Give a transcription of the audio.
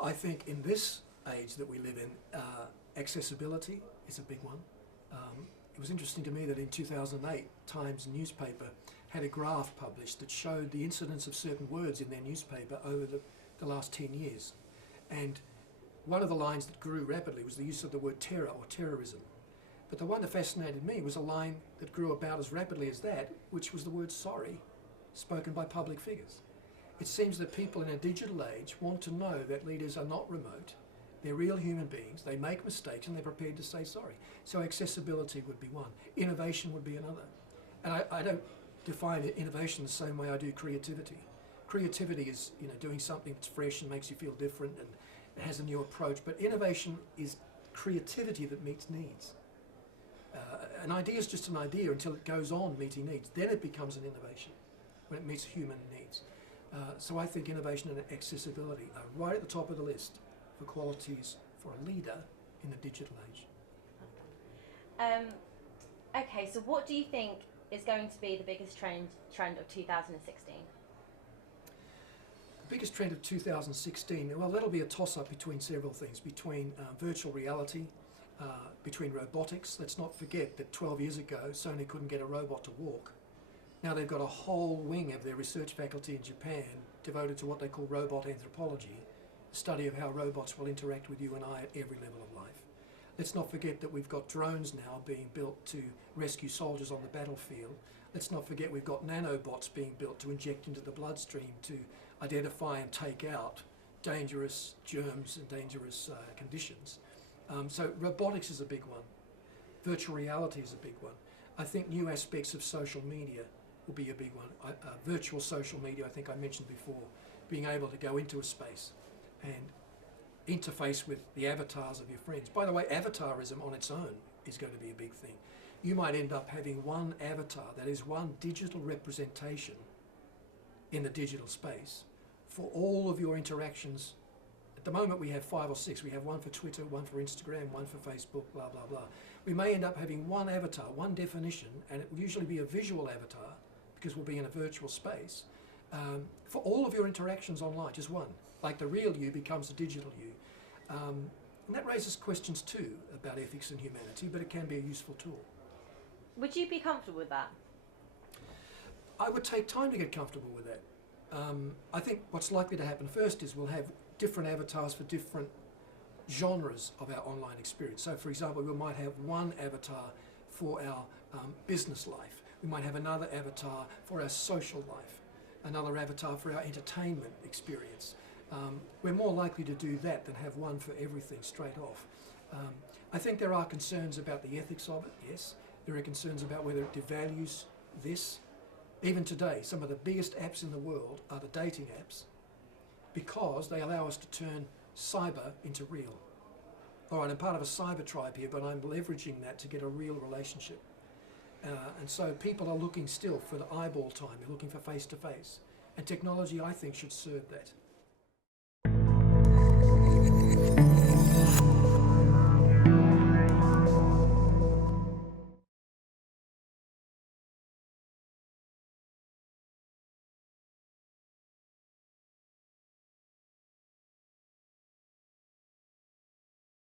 I think in this age that we live in, accessibility is a big one. It was interesting to me that in 2008, Times newspaper had a graph published that showed the incidence of certain words in their newspaper over the last 10 years. And one of the lines that grew rapidly was the use of the word terror or terrorism. But the one that fascinated me was a line that grew about as rapidly as that, which was the word sorry, spoken by public figures. It seems that people in a digital age want to know that leaders are not remote, they're real human beings, they make mistakes and they're prepared to say sorry. So accessibility would be one. Innovation would be another. And I don't define innovation the same way I do creativity. Creativity is, doing something that's fresh and makes you feel different and it has a new approach. But innovation is creativity that meets needs. An idea is just an idea until it goes on meeting needs. Then it becomes an innovation when it meets human needs. So I think innovation and accessibility are right at the top of the list for qualities for a leader in the digital age. Okay, so what do you think is going to be the biggest trend of 2016? The biggest trend of 2016, well, that'll be a toss-up between several things, between virtual reality, between robotics. Let's not forget that 12 years ago, Sony couldn't get a robot to walk. Now they've got a whole wing of their research faculty in Japan devoted to what they call robot anthropology, the study of how robots will interact with you and I at every level of life. Let's not forget that we've got drones now being built to rescue soldiers on the battlefield. Let's not forget we've got nanobots being built to inject into the bloodstream to identify and take out dangerous germs and dangerous conditions. So robotics is a big one. Virtual reality is a big one. I think new aspects of social media will be a big one. Virtual social media, I think I mentioned before, being able to go into a space and interface with the avatars of your friends. By the way, avatarism on its own is going to be a big thing. You might end up having one avatar, that is one digital representation in the digital space for all of your interactions. At the moment we have 5 or 6. We have one for Twitter, one for Instagram, one for Facebook, blah, blah, blah. We may end up having one avatar, one definition, and it will usually be a visual avatar because we'll be in a virtual space, for all of your interactions online, just one. Like the real you becomes the digital you. And that raises questions too about ethics and humanity, but it can be a useful tool. Would you be comfortable with that? I would take time to get comfortable with that. I think what's likely to happen first is we'll have different avatars for different genres of our online experience. So for example, we might have one avatar for our business life. We might have another avatar for our social life, another avatar for our entertainment experience. We're more likely to do that than have one for everything straight off. I think there are concerns about the ethics of it, yes. There are concerns about whether it devalues this. Even today, some of the biggest apps in the world are the dating apps because they allow us to turn cyber into real. All right, I'm part of a cyber tribe here, but I'm leveraging that to get a real relationship. And so people are looking still for the eyeball time. They're looking for face-to-face. And technology, I think, should serve that.